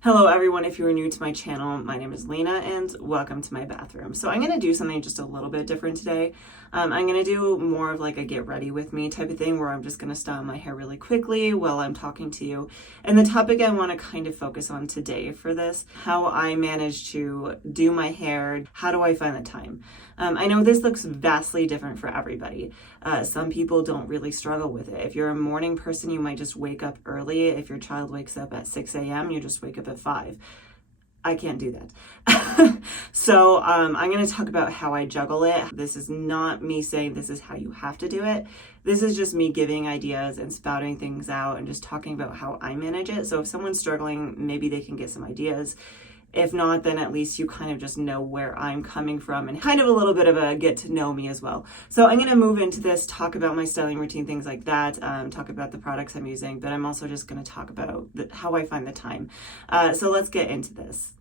Hello everyone, if you are new to my channel, my name is Lena and welcome to my bathroom. So I'm going to do something just a little bit different today. I'm going to do more of like a get ready with me type of thing where I'm just going to style my hair really quickly while I'm talking to you. And the topic I want to kind of focus on today for this, how I manage to do my hair, how do I find the time? I know this looks vastly different for everybody. Some people don't really struggle with it. If you're a morning person, you might just wake up early. If your child wakes up at 6 a.m., you just wake up at 5. I can't do that. So I'm going to talk about how I juggle it. This is not me saying this is how you have to do it. This is just me giving ideas and spouting things out and just talking about how I manage it. So if someone's struggling, maybe they can get some ideas. If not, then at least you kind of just know where I'm coming from and kind of a little bit of a get to know me as well. So I'm going to move into this, talk about my styling routine, things like that, talk about the products I'm using, but I'm also just going to talk about how I find the time. So let's get into this.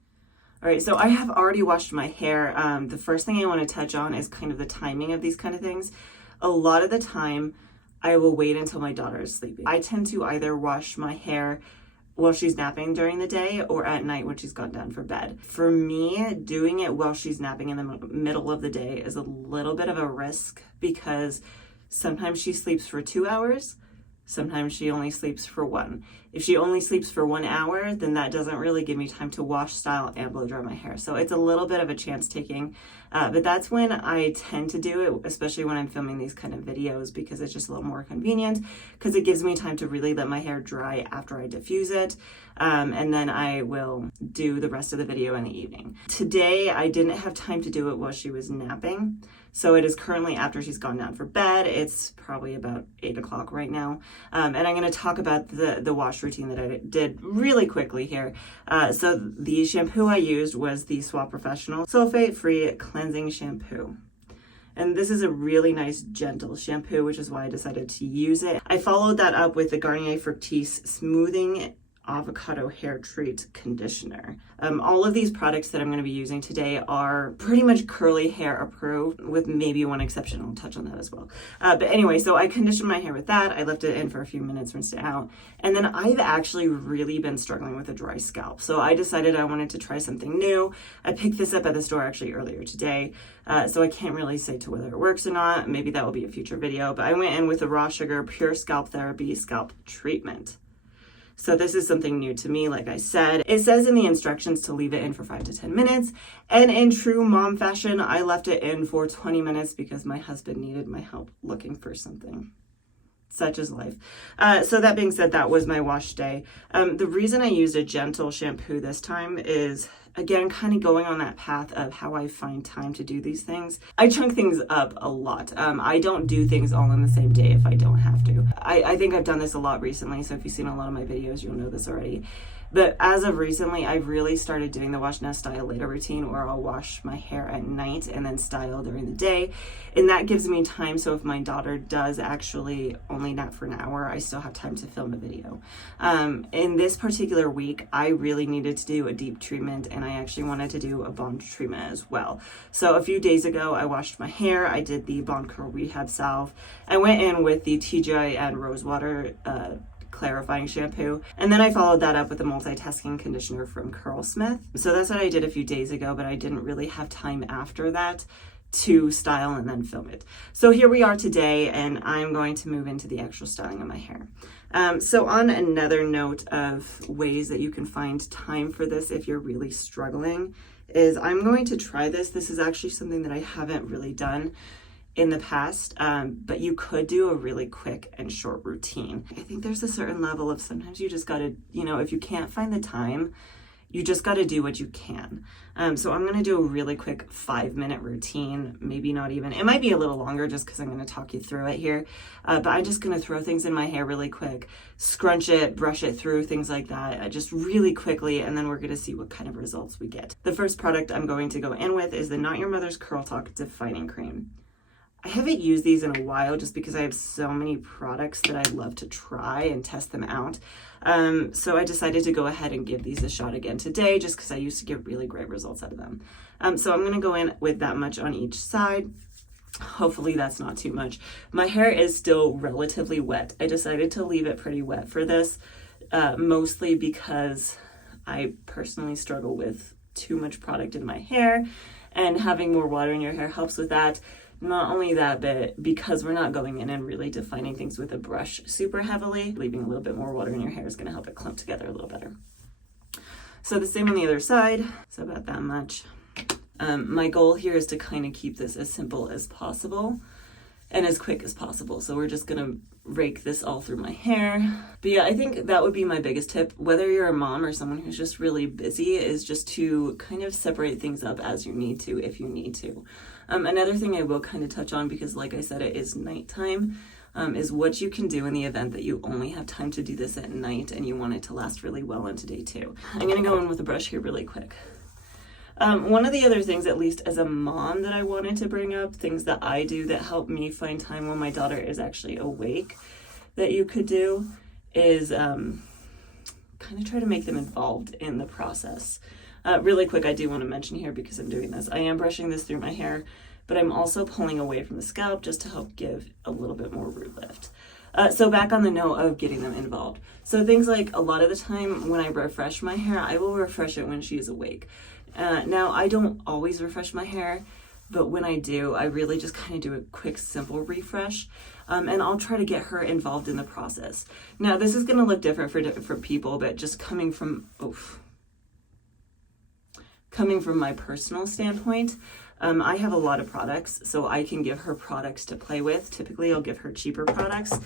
All right, so I have already washed my hair. The first thing I want to touch on is kind of the timing of these kind of things. A lot of the time, I will wait until my daughter is sleeping. I tend to either wash my hair while she's napping during the day or at night when she's gone down for bed. For me, doing it while she's napping in the middle of the day is a little bit of a risk because sometimes she sleeps for 2 hours, sometimes she only sleeps for 1. If she only sleeps for 1 hour, then that doesn't really give me time to wash, style, and blow dry my hair. So it's a little bit of a chance taking, but that's when I tend to do it, especially when I'm filming these kind of videos, because it's just a little more convenient, because it gives me time to really let my hair dry after I diffuse it, and then I will do the rest of the video in the evening. Today, I didn't have time to do it while she was napping, so it is currently after she's gone down for bed. It's probably about 8 o'clock right now, and I'm going to talk about the wash routine that I did really quickly here. So the shampoo I used was the Swap Professional Sulfate-Free Cleansing Shampoo. And this is a really nice, gentle shampoo, which is why I decided to use it. I followed that up with the Garnier Fructis Smoothing Avocado Hair Treat Conditioner. All of these products that I'm going to be using today are pretty much curly hair approved, with maybe one exception. I'll touch on that as well. But anyway, so I conditioned my hair with that. I left it in for a few minutes, rinsed it out. And then I've actually really been struggling with a dry scalp. So I decided I wanted to try something new. I picked this up at the store actually earlier today. So I can't really say to whether it works or not. Maybe that will be a future video. But I went in with the Raw Sugar Pure Scalp Therapy Scalp Treatment. So this is something new to me, like I said. It says in the instructions to leave it in for 5 to 10 minutes. And in true mom fashion, I left it in for 20 minutes because my husband needed my help looking for something. Such is life. So that being said, that was my wash day. The reason I used a gentle shampoo this time is, again, kind of going on that path of how I find time to do these things. I chunk things up a lot. I don't do things all in the same day if I don't have to. I think I've done this a lot recently, so if you've seen a lot of my videos, you'll know this already. But as of recently, I've really started doing the wash now, style later routine, where I'll wash my hair at night and then style during the day. And that gives me time, so if my daughter does actually only nap for an hour, I still have time to film a video. In this particular week, I really needed to do a deep treatment, and I actually wanted to do a bond treatment as well. So a few days ago, I washed my hair. I did the Bond Curl Rehab Salve. I went in with the TGI and Rosewater clarifying shampoo, and then I followed that up with a multitasking conditioner from Curlsmith. So that's what I did a few days ago, but I didn't really have time after that to style and then film it. So here we are today, and I'm going to move into the actual styling of my hair. So on another note of ways that you can find time for this if you're really struggling, is I'm going to try this. This is actually something that I haven't really done in the past, but you could do a really quick and short routine. I think there's a certain level of sometimes you just gotta, if you can't find the time, you just gotta do what you can. So I'm gonna do a really quick 5-minute routine, maybe not even, it might be a little longer just because I'm gonna talk you through it here, but I'm just gonna throw things in my hair really quick, scrunch it, brush it through, things like that, just really quickly, and then we're gonna see what kind of results we get. The first product I'm going to go in with is the Not Your Mother's Curl Talk Defining Cream. I haven't used these in a while just because I have so many products that I love to try and test them out. So I decided to go ahead and give these a shot again today just because I used to get really great results out of them. So I'm going to go in with that much on each side. Hopefully that's not too much. My hair is still relatively wet. I decided to leave it pretty wet for this, mostly because I personally struggle with too much product in my hair, and having more water in your hair helps with that. Not only that, but because we're not going in and really defining things with a brush super heavily, leaving a little bit more water in your hair is going to help it clump together a little better. So the same on the other side, so about that much. My goal here is to kind of keep this as simple as possible and as quick as possible. So we're just gonna rake this all through my hair. But yeah, I think that would be my biggest tip, whether you're a mom or someone who's just really busy, is just to kind of separate things up as you need to, if you need to. Another thing I will kind of touch on, because like I said, it is nighttime, is what you can do in the event that you only have time to do this at night and you want it to last really well into day 2. I'm gonna go in with a brush here really quick. One of the other things, at least as a mom, that I wanted to bring up, things that I do that help me find time when my daughter is actually awake, that you could do, is kind of try to make them involved in the process. Really quick, I do want to mention here, because I'm doing this, I am brushing this through my hair, but I'm also pulling away from the scalp just to help give a little bit more root lift. So back on the note of getting them involved. So things like, a lot of the time when I refresh my hair, I will refresh it when she is awake. Now, I don't always refresh my hair, but when I do, I really just kind of do a quick, simple refresh, and I'll try to get her involved in the process. Now, this is going to look different for people, but just coming from my personal standpoint, I have a lot of products, so I can give her products to play with. Typically, I'll give her cheaper products.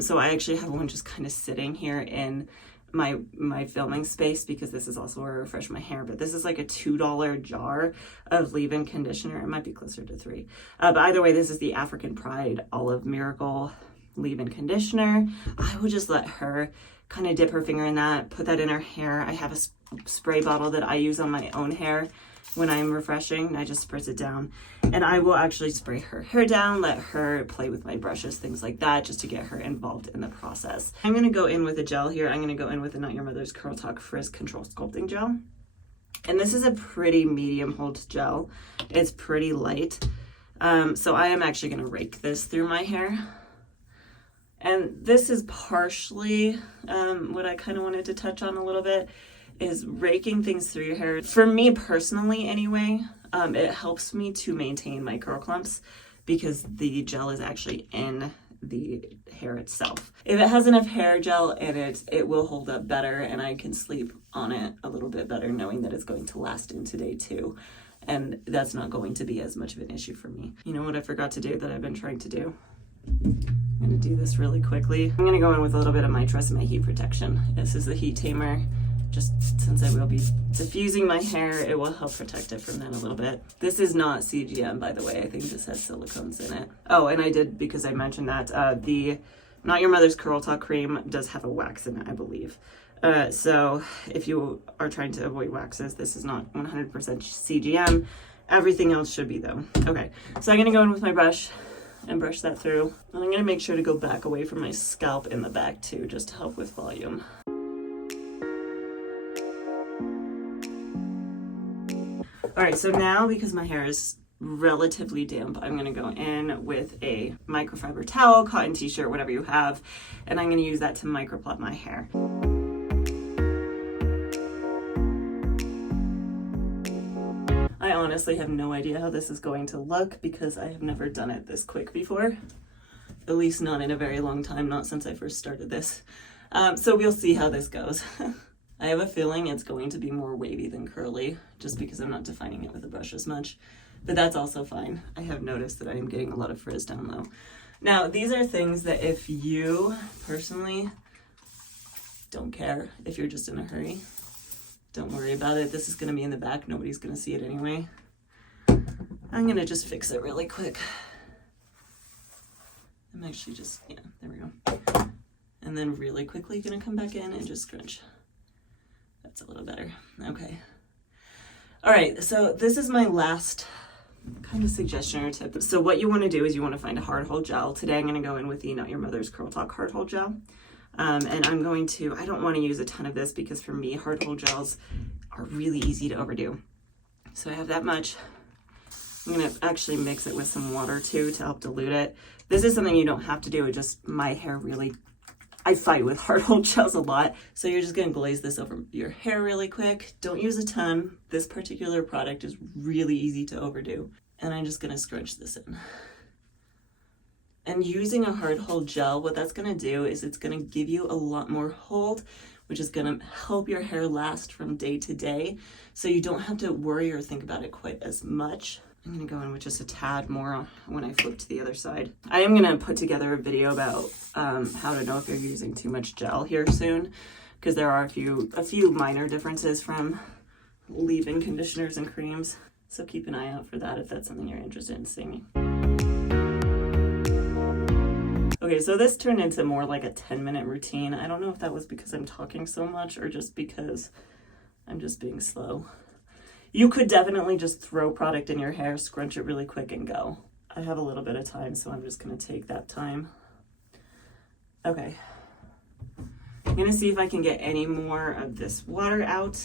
So I actually have one just kind of sitting here in my filming space, because this is also where I refresh my hair. But this is like a $2 jar of leave-in conditioner. It might be closer to $3. But either way, this is the African Pride Olive Miracle leave-in conditioner. I would just let her kind of dip her finger in that, put that in her hair. I have a spray bottle that I use on my own hair when I'm refreshing. I just spritz it down, and I will actually spray her hair down, let her play with my brushes, things like that, just to get her involved in the process. I'm going to go in with a gel here. I'm going to go in with the Not Your Mother's Curl Talk Frizz Control Sculpting Gel. And this is a pretty medium hold gel. It's pretty light. So I am actually going to rake this through my hair. And this is partially what I kind of wanted to touch on a little bit, is raking things through your hair. For me personally anyway, it helps me to maintain my curl clumps, because the gel is actually in the hair itself. If it has enough hair gel in it, it will hold up better, and I can sleep on it a little bit better knowing that it's going to last into day 2. And that's not going to be as much of an issue for me. You know what I forgot to do that I've been trying to do? I'm gonna do this really quickly. I'm gonna go in with a little bit of my Tresemme Heat Protection. This is the heat tamer. Just since I will be diffusing my hair, it will help protect it from that a little bit. This is not CGM, by the way. I think this has silicones in it. Oh, and I did, because I mentioned that, the Not Your Mother's Curl Talk Cream does have a wax in it, I believe. So if you are trying to avoid waxes, this is not 100% CGM. Everything else should be, though. Okay, so I'm gonna go in with my brush and brush that through. And I'm gonna make sure to go back away from my scalp in the back too, just to help with volume. All right, so now, because my hair is relatively damp, I'm gonna go in with a microfiber towel, cotton t-shirt, whatever you have, and I'm gonna use that to microplot my hair. I honestly have no idea how this is going to look, because I have never done it this quick before. At least not in a very long time, not since I first started this. So we'll see how this goes. I have a feeling it's going to be more wavy than curly, just because I'm not defining it with a brush as much, but that's also fine. I have noticed that I am getting a lot of frizz down low. Now, these are things that if you personally don't care, if you're just in a hurry, don't worry about it. This is going to be in the back. Nobody's going to see it anyway. I'm going to just fix it really quick. I'm actually just, yeah, there we go. And then really quickly going to come back in and just scrunch. That's a little better. Okay. All right, so this is my last kind of suggestion or tip. So what you want to do is you want to find a hard hold gel. Today I'm going to go in with the Not Your Mother's Curl Talk hard hold gel. And I'm going to, I don't want to use a ton of this, because for me, hard hold gels are really easy to overdo. So I have that much. I'm going to actually mix it with some water too to help dilute it. This is something you don't have to do. It just, my hair really I fight with hard hold gels a lot. So you're just gonna glaze this over your hair really quick. Don't use a ton. This particular product is really easy to overdo. And I'm just gonna scrunch this in. And using a hard hold gel, what that's gonna do is it's gonna give you a lot more hold, which is gonna help your hair last from day to day. So you don't have to worry or think about it quite as much. I'm gonna go in with just a tad more when I flip to the other side. I am gonna put together a video about how to know if you're using too much gel here soon, because there are a few minor differences from leave-in conditioners and creams. So keep an eye out for that if that's something you're interested in seeing. Okay, so this turned into more like a 10-minute routine. I don't know if that was because I'm talking so much or just because I'm just being slow. You could definitely just throw product in your hair, scrunch it really quick, and go. I have a little bit of time, so I'm just gonna take that time. Okay. I'm gonna see if I can get any more of this water out.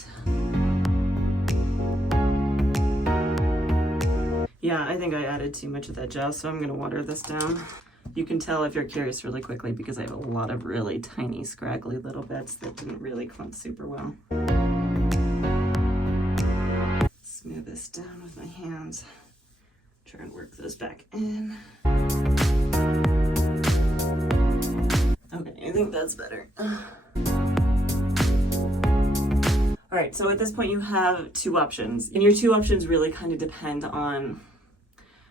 Yeah, I think I added too much of that gel, so I'm gonna water this down. You can tell if you're curious really quickly because I have a lot of really tiny, scraggly little bits that didn't really clump super well. Smooth this down with my hands. Try and work those back in. Okay, I think that's better. All right, so at this point you have two options. And your two options really kind of depend on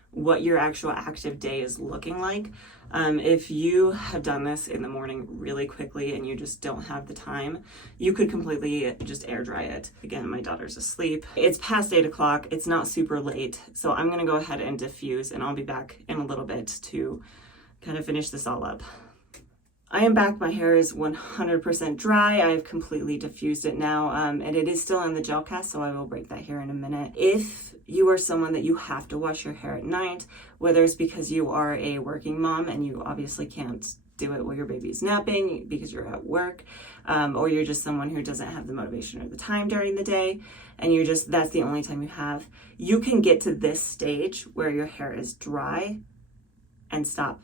what your actual active day is looking like. If you have done this in the morning really quickly and you just don't have the time, you could completely just air dry it. Again, my daughter's asleep. It's past 8 o'clock. It's not super late. So I'm gonna go ahead and diffuse, and I'll be back in a little bit to kind of finish this all up. I am back. My hair is 100% dry. I've completely diffused it now, and it is still in the gel cast, so I will break that here in a minute. If you are someone that you have to wash your hair at night, whether it's because you are a working mom and you obviously can't do it while your baby's napping because you're at work, or you're just someone who doesn't have the motivation or the time during the day, and that's the only time you have, you can get to this stage where your hair is dry and stop.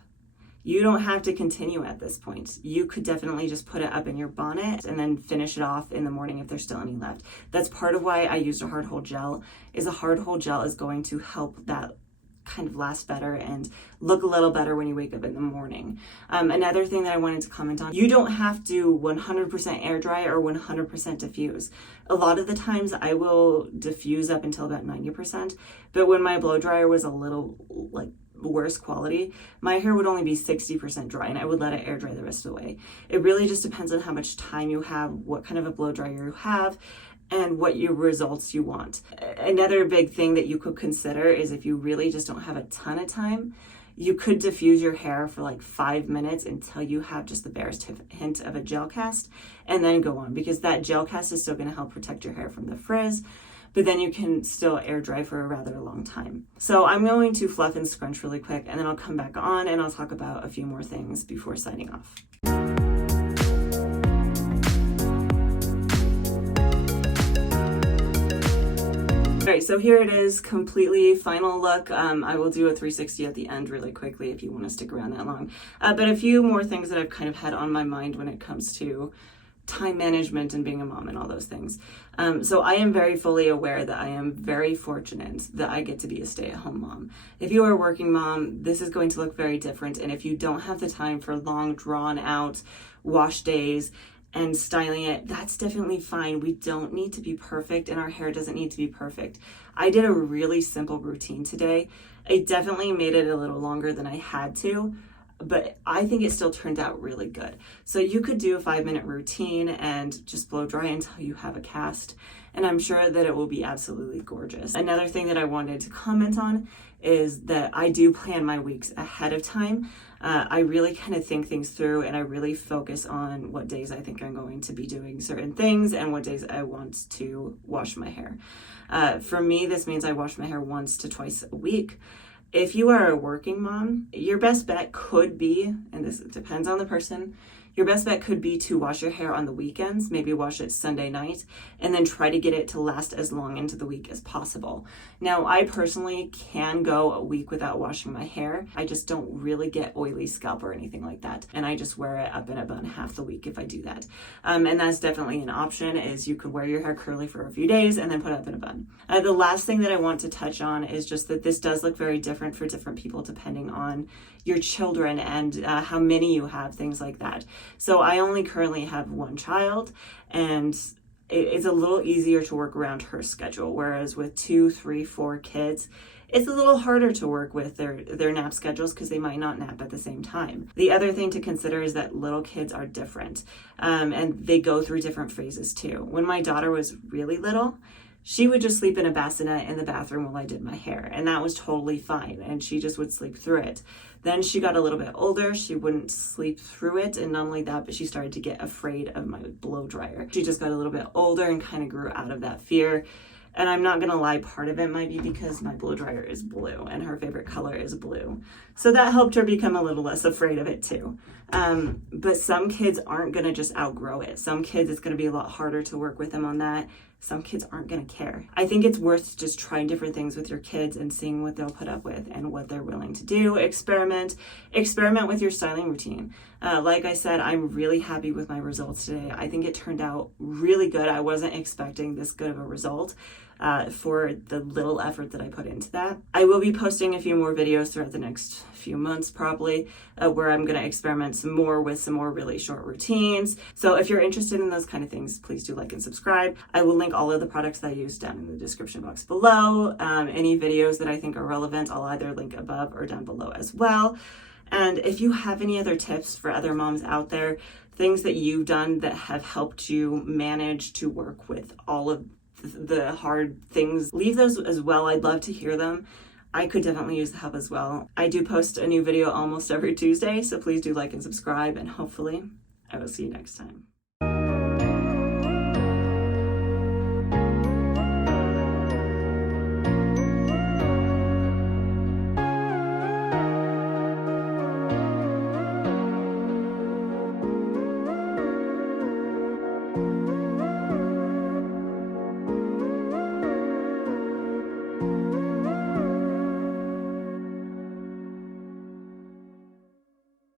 You don't have to continue at this point. You could definitely just put it up in your bonnet and then finish it off in the morning if there's still any left. That's part of why I used a hard hold gel, is a hard hold gel is going to help that kind of last better and look a little better when you wake up in the morning. Another thing that I wanted to comment on, you don't have to 100% air dry or 100% diffuse. A lot of the times I will diffuse up until about 90%, but when my blow dryer was a little worse quality, my hair would only be 60% dry and I would let it air dry the rest of the way. It really just depends on how much time you have, what kind of a blow dryer you have, and what your results you want. Another big thing that you could consider is if you really just don't have a ton of time, you could diffuse your hair for like 5 minutes until you have just the barest hint of a gel cast, and then go on, because that gel cast is still going to help protect your hair from the frizz, but then you can still air dry for a rather long time. So I'm going to fluff and scrunch really quick, and then I'll come back on and I'll talk about a few more things before signing off. All right, so here it is, completely final look. I will do a 360 at the end really quickly if you want to stick around that long. But a few more things that I've kind of had on my mind when it comes to time management and being a mom and all those things. So I am very fully aware that I am very fortunate that I get to be a stay-at-home mom. If you are a working mom, this is going to look very different. And if you don't have the time for long, drawn-out wash days and styling it, that's definitely fine. We don't need to be perfect, and our hair doesn't need to be perfect. I did a really simple routine today. It definitely made it a little longer than I had to, but I think it still turned out really good. So you could do a 5-minute routine and just blow dry until you have a cast, and I'm sure that it will be absolutely gorgeous. Another thing that I wanted to comment on is that I do plan my weeks ahead of time. I really kind of think things through, and I really focus on what days I think I'm going to be doing certain things and what days I want to wash my hair. For me, this means I wash my hair once to twice a week. If you are a working mom, your best bet could be, and this depends on the person, your best bet could be to wash your hair on the weekends, maybe wash it Sunday night, and then try to get it to last as long into the week as possible. Now, I personally can go a week without washing my hair. I just don't really get oily scalp or anything like that. And I just wear it up in a bun half the week if I do that. And that's definitely an option, is you could wear your hair curly for a few days and then put it up in a bun. The last thing that I want to touch on is just that this does look very different for different people depending on your children and how many you have, things like that. So I only currently have one child, and it's a little easier to work around her schedule, whereas with 2, 3, 4 kids, it's a little harder to work with their nap schedules because they might not nap at the same time. The other thing to consider is that little kids are different, and they go through different phases too. When my daughter was really little, she would just sleep in a bassinet in the bathroom while I did my hair, and that was totally fine, and she just would sleep through it. Then she got a little bit older, she wouldn't sleep through it, and not only that, but she started to get afraid of my blow dryer. She just got a little bit older and kind of grew out of that fear. And I'm not gonna lie, part of it might be because my blow dryer is blue and her favorite color is blue. So that helped her become a little less afraid of it too. But some kids aren't gonna just outgrow it. Some kids, it's gonna be a lot harder to work with them on that. Some kids aren't gonna care. I think it's worth just trying different things with your kids and seeing what they'll put up with and what they're willing to do. Experiment with your styling routine. Like I said, I'm really happy with my results today. I think it turned out really good. I wasn't expecting this good of a result for the little effort that I put into that. I will be posting a few more videos throughout the next few months probably, where I'm going to experiment some more with some more really short routines. So if you're interested in those kind of things, please do like and subscribe. I will link all of the products that I use down in the description box below. Any videos that I think are relevant, I'll either link above or down below as well. And if you have any other tips for other moms out there, things that you've done that have helped you manage to work with all of the hard things, leave those as well. I'd love to hear them. I could definitely use the help as well. I do post a new video almost every Tuesday, so please do like and subscribe, and hopefully I will see you next time.